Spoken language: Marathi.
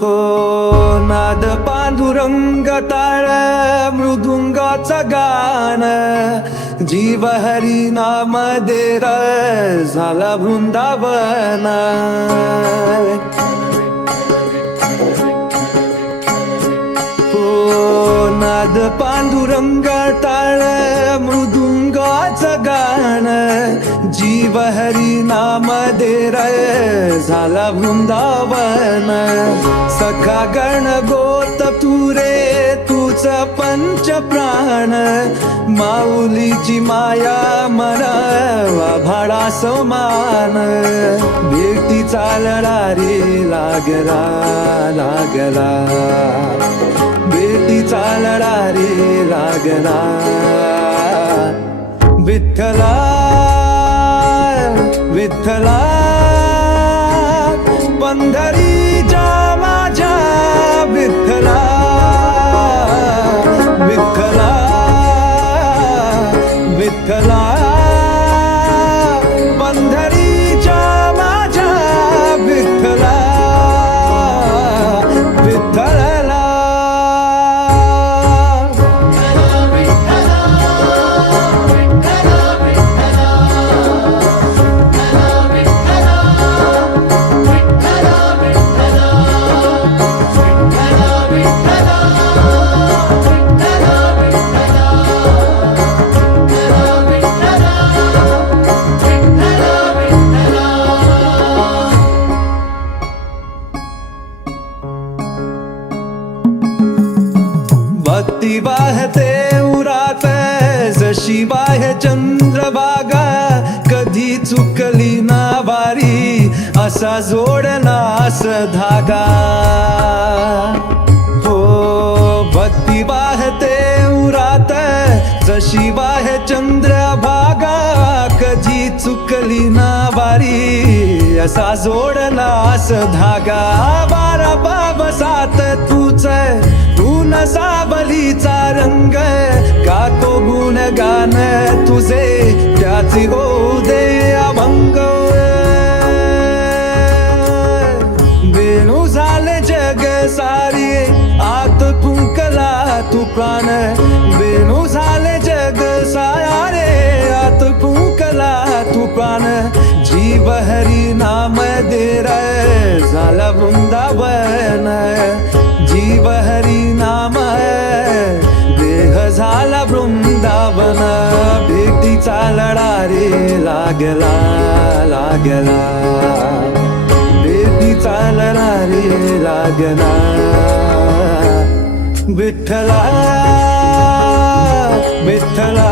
हो नाद पांडुरंग टाळ मृदुंगाचं गाण जीव हरी नाम देर झाला वृंदावन हो नाद पांडुरंग टाळ मृदुंगाचं गाण जीव हरी नाम देर झाला वृंदावन सखा गण गोत तू रे तूच पंच प्राण माऊलीची माया मनावा भाडा समान भेटीचा लढा रे लागला लागला भेटीचा लढा रे लागला विठ्ठला विठ्ठला पंढरीच्या माझ्या विठ्ठला विठ्ठला विठ्ठला पंढरीच्या माझ्या विठ्ठला विठ्ठला भक्ती वाहते उरात जशी बाह्य चंद्रभागा कधी चुकली ना वारी असा जोडनास धागा हो भक्ती वाहते उरात जशी बाह्य चंद्रभागा कधी चुकली ना वारी असा जोडनास धागा बारा बाबसात तूच तू सावलीचा रंग का तो गुणगान तुझे त्याची होऊ दे अभंग वेणू झाले जग सारी आत फुंकला तू प्राण वेणू झाले जग सारे आत फुंकला तू प्राण जीव हरी नाम देर झाला वृंदावन जीव हरी नाम देह झाला वृंदावन भेटीचा लढा रे लागला लागला भेटीचा लढा रे लागला विठ्ठला विठ्ठला